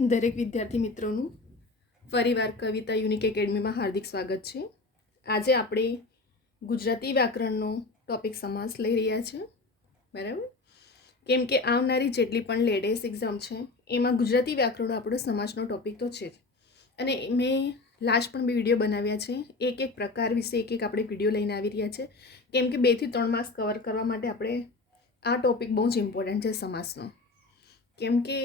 દરેક વિદ્યાર્થી મિત્રોનું ફરીવાર કવિતા યુનિક એકેડમીમાં હાર્દિક સ્વાગત છે. આજે આપણે ગુજરાતી વ્યાકરણનો ટોપિક સમાસ લઈ રહ્યા છે, બરાબર? કેમ કે આવનારી જેટલી પણ લેટેસ્ટ એક્ઝામ છે એમાં ગુજરાતી વ્યાકરણનો આપણો સમાસનો ટોપિક તો છે જ. અને મેં લાસ્ટ પણ બે વિડીયો બનાવ્યા છે, એક એક પ્રકાર વિશે એક એક આપણે વિડીયો લઈને આવી રહ્યા છે. કેમ કે 2 થી 3 માર્ક્સ કવર કરવા માટે આપણે આ ટોપિક બહુ જ ઇમ્પોર્ટન્ટ છે સમાસનો. કેમ કે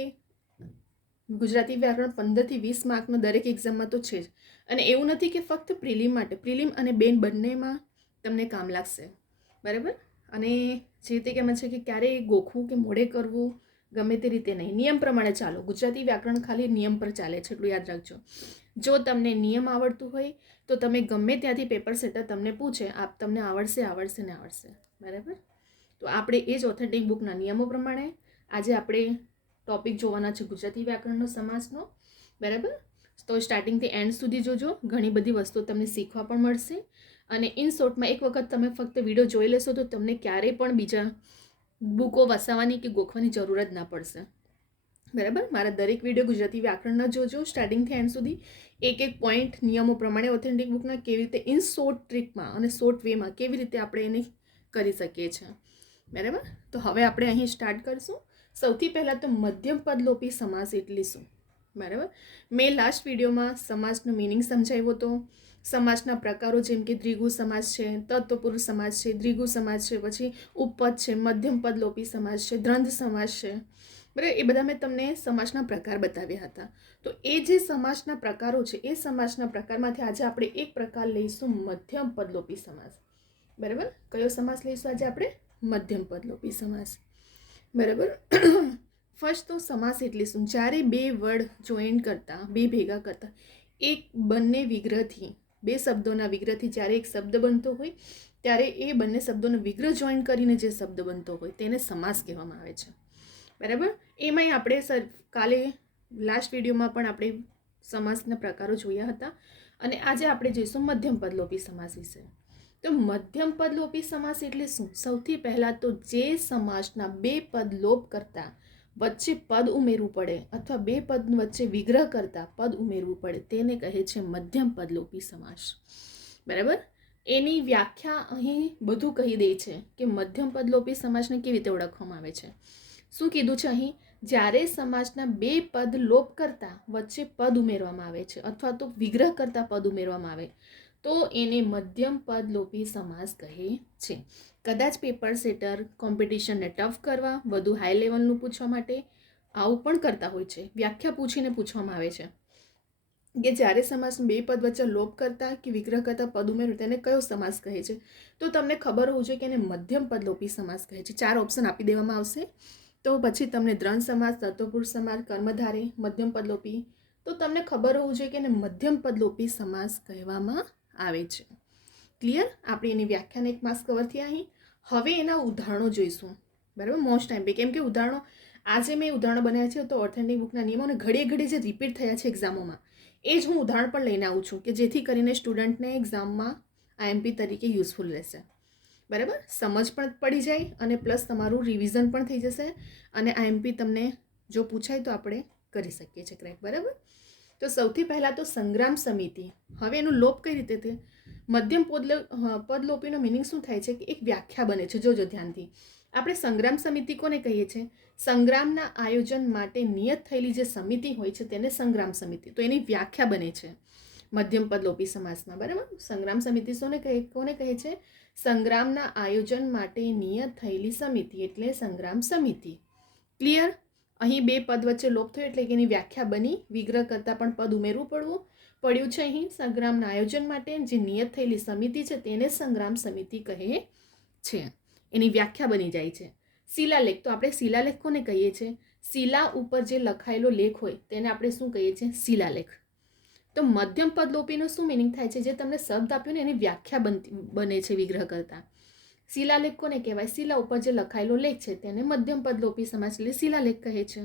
ગુજરાતી વ્યાકરણ 15 થી 20 માર્કનો દરેક એક્ઝામમાં તો છે જ. અને એવું નથી કે ફક્ત પ્રિલિમ માટે, પ્રિલિમ અને બેન બંનેમાં તમને કામ લાગશે, બરાબર? અને જે રીતે કહેવાય છે કે ક્યારેય ગોખવું કે મોડે કરવું ગમે તે રીતે નહીં, નિયમ પ્રમાણે ચાલો. ગુજરાતી વ્યાકરણ ખાલી નિયમ પર ચાલે છે, એટલું યાદ રાખજો. જો તમને નિયમ આવડતું હોય તો તમે ગમે ત્યાંથી પેપર સેટર તમને પૂછે, તમને આવડશે ને આવડશે, બરાબર? તો આપણે એ જ ઓથેન્ટિક બુકના નિયમો પ્રમાણે આજે આપણે ટોપિક જોવાના છે ગુજરાતી વ્યાકરણનો સમાસનો, બરાબર? તો સ્ટાર્ટિંગથી એન્ડ સુધી જોજો, ઘણી બધી વસ્તુઓ તમને શીખવા પણ મળશે. અને ઇન શોર્ટમાં એક વખત તમે ફક્ત વિડીયો જોઈ લેશો તો તમને ક્યારેય પણ બીજા બુકો વસાવવાની કે ગોખવાની જરૂર જ ના પડશે, બરાબર? મારા દરેક વિડીયો ગુજરાતી વ્યાકરણના જોજો સ્ટાર્ટિંગથી એન્ડ સુધી, એક એક પોઈન્ટ નિયમો પ્રમાણે ઓથેન્ટિક બુકના કેવી રીતે ઇન શોર્ટ ટ્રીકમાં અને શોર્ટ વેમાં કેવી રીતે આપણે એને કરી શકીએ છીએ, બરાબર? તો હવે આપણે અહીં સ્ટાર્ટ કરશું. સૌથી પહેલાં તો મધ્યમ પદલોપી સમાસ એટલે શું, બરાબર? મેં લાસ્ટ વિડીયોમાં સમાસનો મિનિંગ સમજાવ્યો હતો, સમાસના પ્રકારો જેમ કે દ્વિગુ સમાસ છે, તત્વપુરુષ સમાસ છે, દ્વિગુ સમાસ છે, પછી ઉપપદ છે, મધ્યમ પદલોપી સમાસ છે, દ્વંદ્વ સમાસ છે, બરાબર? એ બધા મેં તમને સમાસના પ્રકાર બતાવ્યા હતા. તો એ જે સમાસના પ્રકારો છે એ સમાસના પ્રકારમાંથી આજે આપણે એક પ્રકાર લઈશું, મધ્યમ પદલોપી સમાસ, બરાબર? કયો સમાસ લઈશું આજે આપણે? મધ્યમ પદલોપી સમાસ, બરાબર? ફર્સ્ટ તો સમાસ એટલે શું? જ્યારે બે વર્ડ જોઈન કરતા, બે ભેગા કરતા, એક બંને વિગ્રહથી, બે શબ્દોના વિગ્રહથી જ્યારે એક શબ્દ બનતો હોય ત્યારે એ બંને શબ્દોનો વિગ્રહ જોઈન કરીને જે શબ્દ બનતો હોય તેને સમાસ કહેવામાં આવે છે, બરાબર? એમાંય આપણે કાલે લાસ્ટ વિડીયોમાં પણ આપણે સમાસના પ્રકારો જોયા હતા. અને આજે આપણે જોઈશું મધ્યમ પદલોપી સમાસ વિશે. તો મધ્યમ પદલોપી સમાસ એટલે શું? સૌથી પહેલાં તો જે સમાસના બે પદ લોપ કરતા વચ્ચે પદ ઉમેરવું પડે અથવા બે પદ વચ્ચે વિગ્રહ કરતા પદ ઉમેરવું પડે તેને કહે છે મધ્યમ પદલોપી સમાસ, બરાબર? એની વ્યાખ્યા અહીં બધું કહી દે છે કે મધ્યમ પદલોપી સમાસને કેવી રીતે ઓળખવામાં આવે છે. શું કીધું છે અહીં? જ્યારે સમાસના બે પદ લોપ કરતા વચ્ચે પદ ઉમેરવામાં આવે છે અથવા તો વિગ્રહ કરતા પદ ઉમેરવામાં આવે તો એને મધ્યમ પદલોપી સમાસ કહે છે. કદાચ પેપર સેટર કોમ્પિટિશનને ટફ કરવા, વધુ હાઈ લેવલનું પૂછવા માટે આવું પણ કરતા હોય છે. વ્યાખ્યા પૂછીને પૂછવામાં આવે છે કે જ્યારે સમાસના બે પદ વચ્ચે લોપ કરતા કે વિગ્રહ કરતા પદ ઉમેરવું તેને કયો સમાસ કહે છે. તો તમને ખબર હોવું જોઈએ કે એને મધ્યમ પદલોપી સમાસ કહે છે. 4 ઓપ્શન આપી દેવામાં આવશે. તો પછી તમને દ્વંદ્વ સમાસ, તત્વપુરુષ સમાસ, કર્મધારય, મધ્યમ પદલોપી, તો તમને ખબર હોવું જોઈએ કે એને મધ્યમ પદલોપી સમાસ કહેવામાં આવે છે. ક્લિયર? આપણે એની વ્યાખ્યાને એક માસ કવર થયા અહીં. હવે એના ઉદાહરણો જોઈશું, બરાબર? મોસ્ટ ટાઈમ પે, કેમ કે ઉદાહરણો આજે મેં ઉદાહરણો બનાવ્યા છે તો ઓથેન્ટિક બુકના નિયમો અને ઘડીએ ઘડીએ જે રિપીટ થયા છે એક્ઝામોમાં એ જ હું ઉદાહરણ પણ લઈને આવું છું કે જેથી કરીને સ્ટુડન્ટને એક્ઝામમાં આઈએમપી તરીકે યુઝફુલ રહેશે, બરાબર? સમજ પણ પડી જાય અને પ્લસ તમારું રિવિઝન પણ થઈ જશે અને આઈએમપી તમને જો પૂછાય તો આપણે કરી શકીએ છીએ ક્રેક, બરાબર? તો સૌથી પહેલાં તો સંગ્રામ સમિતિ. હવે એનું લોપ કઈ રીતે થાય? મધ્યમ પદલોપીનો મિનિંગ શું થાય છે કે એક વ્યાખ્યા બને છે. જોજો ધ્યાનથી. આપણે સંગ્રામ સમિતિ કોને કહીએ છીએ? સંગ્રામના આયોજન માટે નિયત થયેલી જે સમિતિ હોય છે તેને સંગ્રામ સમિતિ. તો એની વ્યાખ્યા બને છે મધ્યમ પદલોપી સમાસમાં, બરાબર? સંગ્રામ સમિતિ કોને કહે છે? સંગ્રામના આયોજન માટે નિયત થયેલી સમિતિ એટલે સંગ્રામ સમિતિ. ક્લિયર? અહીં બે પદ વચ્ચે લોપ થયો એટલે કે એની વ્યાખ્યા બની, વિગ્રહ કરતાં પણ પદ ઉમેરવું પડ્યું છે. અહીં સંગ્રામના આયોજન માટે જે નિયત થયેલી સમિતિ છે તેને સંગ્રામ સમિતિ કહે છે. એની વ્યાખ્યા બની જાય છે. શિલાલેખ. તો આપણે શિલાલેખ કોને કહીએ છીએ? શિલા ઉપર જે લખાયેલો લેખ હોય તેને આપણે શું કહીએ છીએ? શિલાલેખ. તો મધ્યમ પદલોપીનો શું મિનિંગ થાય છે? જે તમને શબ્દ આપ્યો ને એની વ્યાખ્યા બને છે વિગ્રહ કરતા. શિલાલેખ કોને કહેવાય? શિલા ઉપર જે લખાયેલો લેખ છે તેને મધ્યમ પદલોપી સમાસ એટલે શિલાલેખ કહે છે.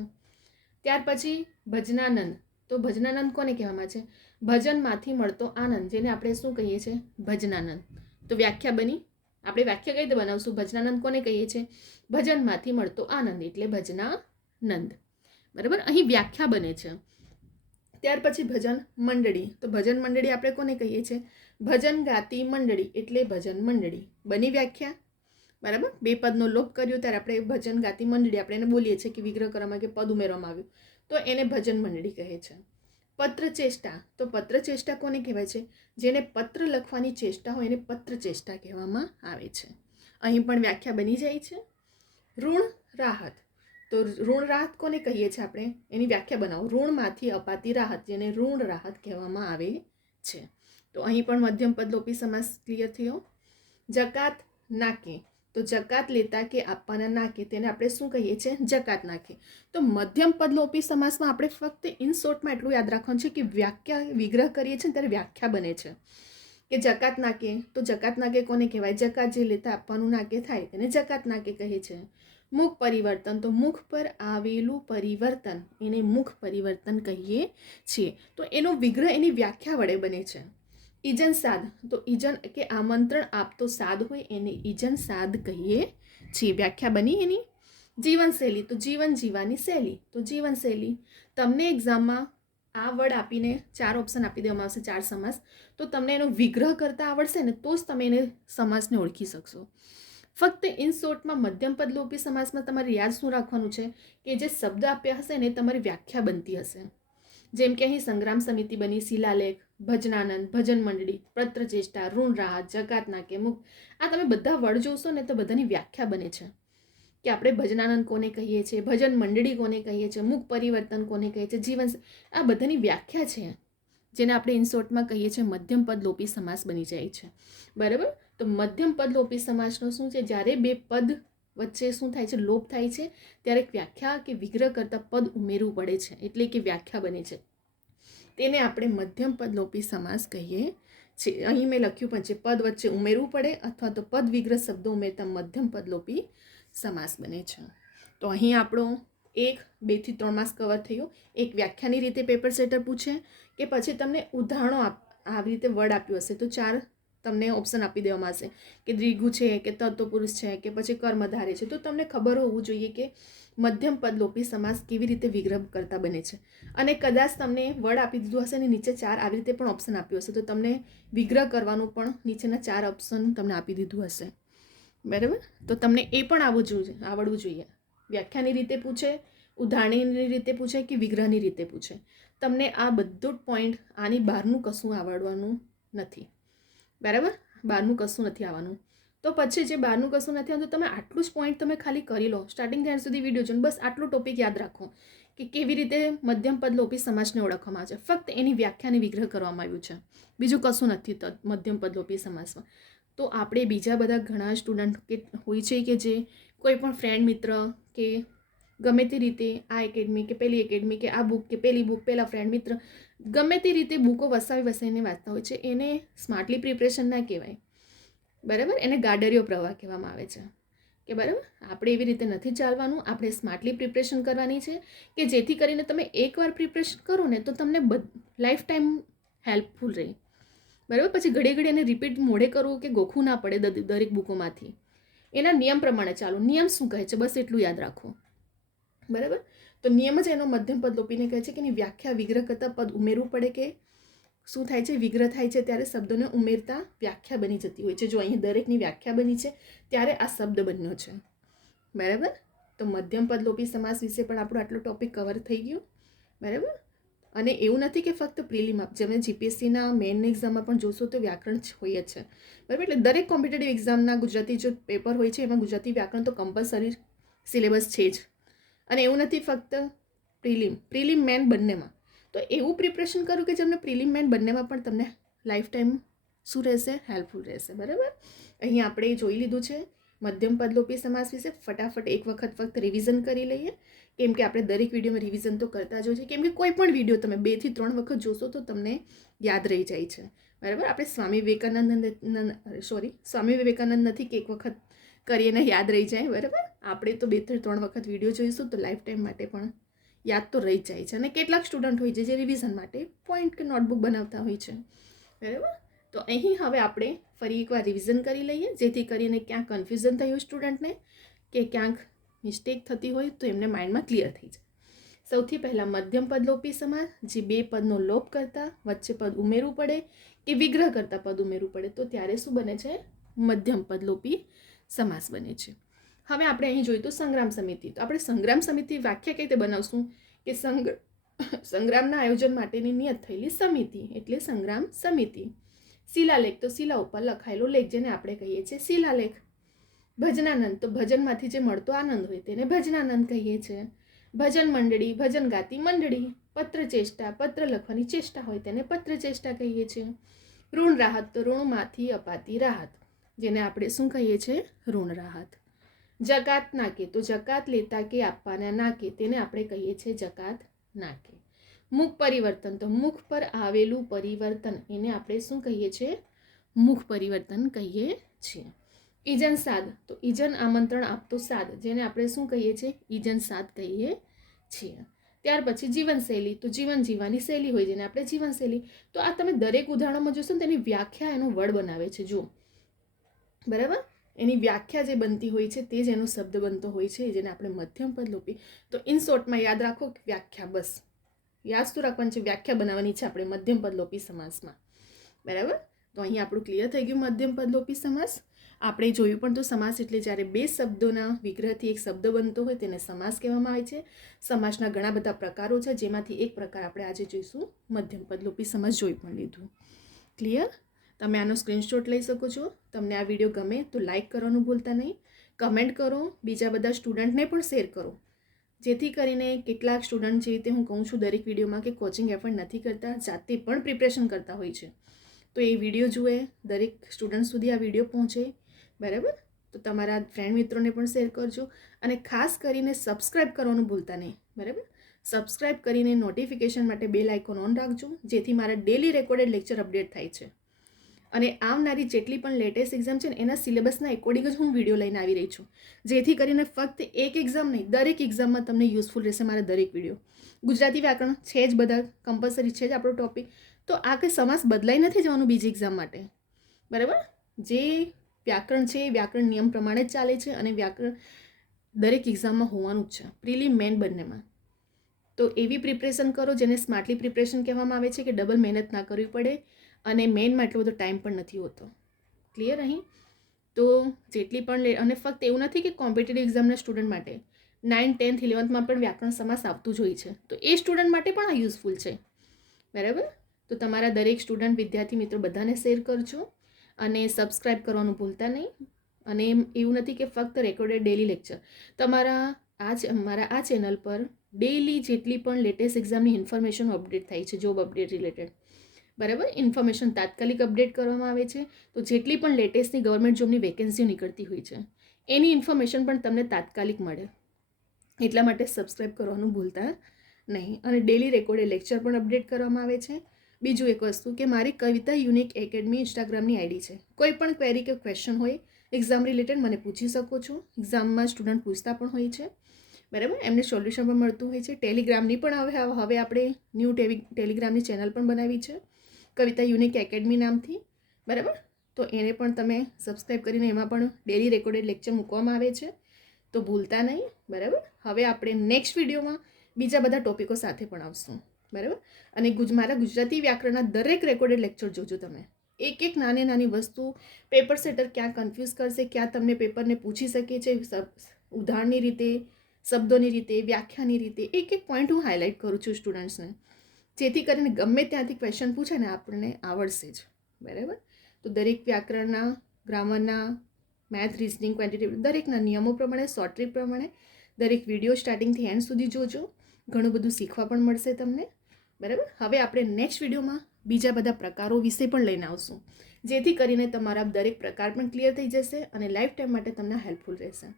ત્યાર પછી ભજનાનંદ. તો ભજનાનંદ કોને કહેવામાં છે? ભજનમાંથી મળતો આનંદ, જેને આપણે શું કહીએ છીએ? ભજનાનંદ. તો વ્યાખ્યા બની. આપણે વ્યાખ્યા કઈ રીતે બનાવશું? ભજનાનંદ કોને કહીએ છીએ? ભજનમાંથી મળતો આનંદ એટલે ભજનાનંદ, બરાબર? અહીં વ્યાખ્યા બને છે. ત્યાર પછી ભજન મંડળી. તો ભજન મંડળી આપણે કોને કહીએ છીએ? ભજન ગાતી મંડળી એટલે ભજન મંડળી. બની વ્યાખ્યા, બરાબર. બે પદનો લોપ કર્યો ત્યારે આપણે ભજન ગાતી મંડળી આપણે એને બોલીએ છીએ કે વિગ્રહ કરવામાં કે પદ ઉમેરવામાં આવ્યું તો એને ભજન મંડળી કહે છે. પત્ર ચેષ્ટા. તો પત્ર ચેષ્ટા કોને કહેવાય છે? જેને પત્ર લખવાની ચેષ્ટા હોય એને પત્ર ચેષ્ટા કહેવામાં આવે છે. અહીં પણ વ્યાખ્યા બની જાય છે. ઋણ રાહત. તો ઋણ રાહત કોને કહીએ છીએ આપણે? એની વ્યાખ્યા બનાવો. ઋણમાંથી અપાતી રાહત જેને ઋણ રાહત કહેવામાં આવે છે. તો અહીં પણ મધ્યમ પદ લોપી સમાસ ક્લિયર થયો. જકાત નાકે. તો જકાત લેતા કે આપવાના નાકે તેને આપણે શું કહીએ છીએ? જકાત નાકે. તો મધ્યમ પદ લોપી સમાસમાં આપણે ફક્ત ઇન શોર્ટમાં એટલું યાદ રાખવાનું છે કે વ્યાખ્યા વિગ્રહ કરીએ છીએ ત્યારે વ્યાખ્યા બને છે કે જકાત નાકે. તો જકાત નાકે કોને કહેવાય? જકાત જે લેતા આપવાનું નાકે થાય તેને જકાત નાકે કહે છે. મુખ પરિવર્તન. તો મુખ પર આવેલું પરિવર્તન એને મુખ પરિવર્તન કહીએ છીએ. તો એનો વિગ્રહ એની વ્યાખ્યા વડે બને છે. ઈજન સાદ. તો ઈજન કે આમંત્રણ આપતો સાદ હોય એને ઈજન સાદ કહીએ છીએ. વ્યાખ્યા બની એની. જીવનશૈલી. તો જીવન જીવવાની શૈલી. તો જીવનશૈલી તમને એક્ઝામમાં આ વર્ડ આપીને 4 ઓપ્શન આપી દેવામાં આવશે, 4 સમાસ. તો તમને એનો વિગ્રહ કરતા આવડશે ને તો જ તમે એને સમાસને ઓળખી શકશો. ફક્ત ઇન શોર્ટમાં મધ્યમ પદ લોપી સમાસમાં તમારે યાદ શું રાખવાનું છે કે જે શબ્દ આપ્યા હશે ને તમારી વ્યાખ્યા બનતી હશે. જેમ કે અહીં સંગ્રામ સમિતિ બની, શિલાલેખ, ભજનાનંદ, ભજન મંડળી, પત્ર ચેષ્ટા, ઋણ રાહત, જકાત નાકે, મુખ. આ તમે બધા વર્ડ જોશો ને તો બધાની વ્યાખ્યા બને છે કે આપણે ભજનાનંદ કોને કહીએ છીએ, ભજન મંડળી કોને કહીએ છીએ, મુખ પરિવર્તન કોને કહીએ છીએ, જીવન. આ બધાની વ્યાખ્યા છે જેને આપણે ઇન શોર્ટમાં કહીએ છીએ મધ્યમ પદ લોપી સમાસ બની જાય છે. બરાબર. તો મધ્યમ પદ લોપી સમાસનો શું છે? જ્યારે બે પદ વચ્ચે શું થાય છે? લોપ થાય છે ત્યારે વ્યાખ્યા કે વિગ્રહ કરતાં પદ ઉમેરવું પડે છે એટલે કે વ્યાખ્યા બને છે. તેને આપણે મધ્યમ પદ લોપી સમાસ કહીએ છીએ. અહીં મેં લખ્યું પણ છે પદ વચ્ચે ઉમેરવું પડે અથવા તો પદ વિગ્રહ શબ્દો ઉમેરતા મધ્યમ પદ લોપી સમાસ બને છે. તો અહીં આપણો 1, 2 થી 3 માર્ક્સ કવર થયો. એક વ્યાખ્યાની રીતે પેપર સેટર પૂછે કે પછી તમને ઉદાહરણો આવી રીતે વર્ડ આપ્યું હશે તો 4 તમને ઓપ્શન આપી દેવામાં આવશે કે દ્વિગુ છે કે તત્વપુરુષ છે કે પછી કર્મધારે છે. તો તમને ખબર હોવું જોઈએ કે મધ્યમ પદ લોપી સમાસ કેવી રીતે વિગ્રહ કરતા બને છે. અને કદાચ તમને વર્ડ આપી દીધું હશે ને નીચે 4 આવી રીતે પણ ઓપ્શન આપ્યું હશે તો તમને વિગ્રહ કરવાનું પણ નીચેના 4 ઓપ્શન તમને આપી દીધું હશે. બરાબર. તો તમને એ પણ આવડવું જોઈએ. વ્યાખ્યાની રીતે પૂછે, ઉદાહરણની રીતે પૂછે કે વિગ્રહની રીતે પૂછે. તમને આ બધું જ પોઈન્ટ આની બહારનું કશું આવડવાનું નથી. બરાબર. બહારનું કશું નથી આવવાનું. તો પછી જે બહારનું કશું નથી આવતું તમે આટલું જ પોઈન્ટ તમે ખાલી કરી લો. સ્ટાર્ટિંગ ત્યાં સુધી વિડીયો જોઈને બસ આટલું ટોપિક યાદ રાખો કે કેવી રીતે મધ્યમ પદ લોપી સમાસને ઓળખવામાં આવે છે. ફક્ત એની વ્યાખ્યાને વિગ્રહ કરવામાં આવ્યું છે, બીજું કશું નથી મધ્યમ પદ લોપી સમાસમાં. તો આપણે બીજા બધા ઘણા સ્ટુડન્ટ કે હોય છે કે જે કોઈ પણ ફ્રેન્ડ મિત્ર કે ગમે તે રીતે આ એકેડમી કે પેલી એકેડમી કે આ બુક કે પેલી બુક, પેલા ફ્રેન્ડ મિત્ર ગમે તે રીતે બુકો વસાવીને વાંચતા હોય છે એને સ્માર્ટલી પ્રિપરેશન ના કહેવાય. બરાબર. એને ગાડરિયો પ્રવાહ કહેવામાં આવે છે કે બરાબર આપણે એવી રીતે નથી ચાલવાનું. આપણે સ્માર્ટલી પ્રિપરેશન કરવાની છે કે જેથી કરીને તમે એકવાર પ્રિપરેશન કરો ને તો તમને લાઈફ ટાઈમ હેલ્પફુલ રહે. બરાબર. પછી ઘડી ઘડી એને રિપીટ મોડે કરવું કે ગોખવું ના પડે દરેક બુકોમાંથી. એના નિયમ પ્રમાણે ચાલો. નિયમ શું કહે છે બસ એટલું યાદ રાખો. બરાબર. તો નિયમ જ એનો મધ્યમ પદ લોપીને કહે છે કે એની વ્યાખ્યા વિગ્રહ કરતાં પદ ઉમેરવું પડે કે શું થાય છે? વિગ્રહ થાય છે ત્યારે શબ્દોને ઉમેરતા વ્યાખ્યા બની જતી હોય છે. જો અહીં દરેકની વ્યાખ્યા બની છે ત્યારે આ શબ્દ બન્યો છે. બરાબર. તો મધ્યમ પદ લોપી સમાસ વિશે પણ આપણો આટલો ટોપિક કવર થઈ ગયો. બરાબર. અને એવું નથી કે ફક્ત પ્રિલિમ જેમ જીપીએસસીના મેઇન એક્ઝામમાં પણ જોશો તો વ્યાકરણ જ હોય જ છે. બરાબર. એટલે દરેક કોમ્પિટેટિવ એક્ઝામના ગુજરાતી જો પેપર હોય છે એમાં ગુજરાતી વ્યાકરણ તો કમ્પલસરી સિલેબસ છે જ. અને એવું નથી ફક્ત પ્રિલિમ મેન બંનેમાં. તો એવું પ્રિપરેશન કરું કે જેમને પ્રિલિમ મેન બંનેમાં પણ તમને લાઈફ ટાઈમ શું રહેશે? હેલ્પફુલ રહેશે. બરાબર. અહીં આપણે જોઈ લીધું છે મધ્યમ પદ લોપી સમાસ વિશે. ફટાફટ એક વખત ફક્ત રિવિઝન કરી લઈએ કેમ કે આપણે દરેક વિડીયોમાં રિવિઝન તો કરતા જ હોય છે. કેમ કે કોઈ પણ વિડીયો તમે 2 થી 3 વખત જોશો તો તમને યાદ રહી જાય છે. બરાબર. આપણે સ્વામી વિવેકાનંદ નથી કે એક વખત કરીને યાદ રહી જાય. બરાબર. આપણે તો 2 થી 3 વખત વિડીયો જોઈશું તો લાઈફ ટાઈમ માટે પણ યાદ તો રહી જાય છે. અને કેટલાક સ્ટુડન્ટ હોય છે જે રિવિઝન માટે પોઈન્ટ કે નોટબુક બનાવતા હોય છે. બરાબર. તો અહીં હવે આપણે ફરી એકવાર રિવિઝન કરી લઈએ જેથી કરીને ક્યાંક કન્ફ્યુઝન થયું સ્ટુડન્ટને કે ક્યાંક મિસ્ટેક થતી હોય તો એમને માઇન્ડમાં ક્લિયર થઈ જાય. સૌથી પહેલાં મધ્યમ પદ લોપી સમાસ, જે બે પદનો લોપ કરતા વચ્ચે પદ ઉમેરવું પડે કે વિગ્રહ કરતા પદ ઉમેરવું પડે તો ત્યારે શું બને છે? મધ્યમ પદ લોપી સમાસ બને છે. હવે આપણે અહીં જોયું તો સંગ્રામ સમિતિ. તો આપણે સંગ્રામ સમિતિ વ્યાખ્યા કઈ રીતે બનાવશું કે સંગ્રામના આયોજન માટેની નિયત થયેલી સમિતિ એટલે સંગ્રામ સમિતિ. શિલાલેખ તો શિલા ઉપર લખાયેલો લેખ જેને આપણે કહીએ છીએ શિલાલેખ. ભજનાનંદ તો ભજનમાંથી જે મળતો આનંદ હોય તેને ભજનાનંદ કહીએ છીએ. ભજન મંડળી ભજન ગાતી મંડળી. પત્ર ચેષ્ટા પત્ર લખવાની ચેષ્ટા હોય તેને પત્ર ચેષ્ટા કહીએ છીએ. ઋણ રાહત તો ઋણમાંથી અપાતી રાહત જેને આપણે શું કહીએ છીએ? ઋણ રાહત. જકાત નાકે તો જકાત લેતા કે આપવાના નાકે તેને આપણે કહીએ છીએ જકાત નાકે. મુખ પરિવર્તન તો મુખ પર આવેલું પરિવર્તન એને આપણે શું કહીએ છીએ? મુખ પરિવર્તન કહીએ છીએ. ઈજન સાદ તો ઈજન આમંત્રણ આપતો સાદ જેને આપણે શું કહીએ છીએ? ઈજન સાદ કહીએ છીએ. ત્યાર પછી જીવનશૈલી તો જીવન જીવવાની શૈલી હોય જેને આપણે જીવનશૈલી. તો આ તમે દરેક ઉદાહરણમાં જોશો ને તેની વ્યાખ્યા એનો વર્ડ બનાવે છે. જો બરાબર, એની વ્યાખ્યા જે બનતી હોય છે તે જ એનો શબ્દ બનતો હોય છે જેને આપણે મધ્યમ પદ લોપી. તો ઇન શોર્ટમાં યાદ રાખો કે વ્યાખ્યા, બસ યાદ શું રાખવાની છે? વ્યાખ્યા બનાવવાની છે આપણે મધ્યમ પદ લોપી સમાસમાં. બરાબર, તો અહીં આપણું ક્લિયર થઈ ગયું મધ્યમ પદ લોપી સમાસ. આપણે જોયું પણ તો સમાસ એટલે જ્યારે બે શબ્દોના વિગ્રહથી એક શબ્દ બનતો હોય તેને સમાસ કહેવામાં આવે છે. સમાસના ઘણા બધા પ્રકારો છે જેમાંથી એક પ્રકાર આપણે આજે જોઈશું મધ્યમ પદ લોપી સમાસ. જોઈ પણ લીધું. ક્લિયર? તમે આનો સ્ક્રીનશોટ લઈ શકો છો. તમને આ વિડીયો ગમે તો લાઇક કરવાનું ભૂલતા નહીં, કમેન્ટ કરો, બીજા બધા સ્ટુડન્ટને પણ શેર કરો જેથી કરીને કેટલાક સ્ટુડન્ટ જે રીતે હું કહું છું દરેક વિડીયોમાં કે કોચિંગ એફર્ટ નથી કરતા, જાતે પણ પ્રિપરેશન કરતા હોય છે. તો એ વિડીયો જુએ, દરેક સ્ટુડન્ટ સુધી આ વિડીયો પહોંચે. બરાબર, તો તમારા ફ્રેન્ડ મિત્રોને પણ શેર કરજો અને ખાસ કરીને સબસ્ક્રાઈબ કરવાનું ભૂલતા નહીં. બરાબર, સબસ્ક્રાઈબ કરીને નોટિફિકેશન માટે બેલ આઇકોન ઓન રાખજો જેથી મારા ડેલી રેકોર્ડેડ લેક્ચર અપડેટ થાય છે. અને આવનારી જેટલી પણ લેટેસ્ટ એક્ઝામ છે ને એના સિલેબસના એકોર્ડિંગ જ હું વિડીયો લઈને આવી રહી છું જેથી કરીને ફક્ત એક એક્ઝામ નહીં દરેક એક્ઝામમાં તમને યુઝફુલ રહેશે મારા દરેક વિડીયો. ગુજરાતી વ્યાકરણ છે જ, બધા કમ્પલસરી છે જ આપણો ટોપિક. તો આ કંઈ સમાસ બદલાઈ નથી જવાનું બીજી એક્ઝામ માટે. બરાબર, જે વ્યાકરણ છે એ વ્યાકરણ નિયમ પ્રમાણે જ ચાલે છે અને વ્યાકરણ દરેક એક્ઝામમાં હોવાનું જ છે, પ્રિલિમ મેન બંનેમાં. તો એવી પ્રિપરેશન કરો જેને સ્માર્ટલી પ્રિપરેશન કહેવામાં આવે છે કે ડબલ મહેનત ના કરવી પડે અને મેઇનમાં એટલો બધો ટાઈમ પણ નથી હોતો. ક્લિયર અહીં? તો જેટલી પણ અને ફક્ત એવું નથી કે કોમ્પિટિટિવ એક્ઝામના સ્ટુડન્ટ માટે 9, 10th, 11thમાં પણ વ્યાકરણ સમાસ આવતું જ હોય છે. તો એ સ્ટુડન્ટ માટે પણ આ યુઝફુલ છે. બરાબર, તો તમારા દરેક સ્ટુડન્ટ વિદ્યાર્થી મિત્રો બધાને શેર કરજો અને સબસ્ક્રાઈબ કરવાનું ભૂલતા નહીં. અને એવું નથી કે ફક્ત રેકોર્ડેડ ડેલી લેક્ચર, મારા આ ચેનલ પર ડેલી જેટલી પણ લેટેસ્ટ એક્ઝામની ઇન્ફોર્મેશન અપડેટ થાય છે, જોબ અપડેટ રિલેટેડ. બરાબર, ઇન્ફોર્મેશન તાત્કાલિક અપડેટ કરવામાં આવે છે. તો જેટલી પણ લેટેસ્ટની ગવર્મેન્ટ જોબની વેકેન્સીઓ નીકળતી હોય છે એની ઇન્ફોર્મેશન પણ તમને તાત્કાલિક મળે. એટલા માટે સબસ્ક્રાઈબ કરવાનું ભૂલતા નહીં. અને ડેલી રેકોર્ડેડ લેક્ચર પણ અપડેટ કરવામાં આવે છે. બીજું એક વસ્તુ કે મારી કવિતા યુનિક એકેડમી ઇન્સ્ટાગ્રામની આઈડી છે. કોઈ પણ ક્વેરી કે ક્વેશ્ચન હોય એક્ઝામ રિલેટેડ મને પૂછી શકો છો. એક્ઝામમાં સ્ટુડન્ટ પૂછતા પણ હોય છે. બરાબર, એમને સોલ્યુશન પણ મળતું હોય છે. ટેલિગ્રામની પણ હવે આપણે ન્યૂ ટેલિગ્રામની ચેનલ પણ બનાવી છે કવિતા યુનિક એકેડમી નામથી. બરાબર, તો એને પણ તમે સબસ્ક્રાઈબ કરીને એમાં પણ ડેલી રેકોર્ડેડ લેક્ચર મૂકવામાં આવે છે. તો ભૂલતા નહીં. બરાબર, હવે આપણે નેક્સ્ટ વિડીયોમાં બીજા બધા ટોપિકો સાથે પણ આવશું. બરાબર, અને મારા ગુજરાતી વ્યાકરણના દરેક રેકોર્ડેડ લેક્ચર જોજો તમે. એક એક નાની વસ્તુ પેપર સેટર ક્યાં કન્ફ્યુઝ કરશે, ક્યાં તમને પેપરને પૂછી શકે છે ઉદાહરણની રીતે, શબ્દોની રીતે, વ્યાખ્યાની રીતે, એક એક પોઈન્ટ હું હાઇલાઇટ કરું છું સ્ટુડન્ટ્સને જેથી કરીને ગમે ત્યાંથી ક્વેશ્ચન પૂછે ને આપણને આવડશે જ. બરાબર, તો દરેક વ્યાકરણના, ગ્રામરના, મેથ, રિઝનિંગ, ક્વોન્ટિટેટિવ દરેકના નિયમો પ્રમાણે, શોર્ટ ટ્રીક પ્રમાણે દરેક વિડીયો સ્ટાર્ટિંગથી એન્ડ સુધી જોજો. ઘણું બધું શીખવા પણ મળશે તમને. બરાબર, હવે આપણે નેક્સ્ટ વિડીયોમાં બીજા બધા પ્રકારો વિશે પણ લઈને આવશું જેથી કરીને તમારા દરેક પ્રકાર પણ ક્લિયર થઈ જશે અને લાઈફ ટાઈમ માટે તમને હેલ્પફુલ રહેશે.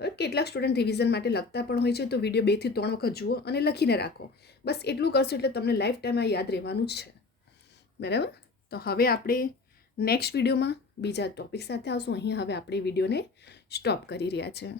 બરાબર, કેટલાક સ્ટુડન્ટ રિવિઝન માટે લખતા પણ હોય છે તો વિડીયો 2 થી 3 વખત જુઓ અને લખીને રાખો. બસ એટલું કરશો એટલે તમને લાઈફ ટાઈમ આ યાદ રહેવાનું જ છે. બરાબર, તો હવે આપણે નેક્સ્ટ વિડીયોમાં બીજા ટોપિક સાથે આવશું. અહીં હવે આપણે વિડીયોને સ્ટોપ કરી રહ્યા છે.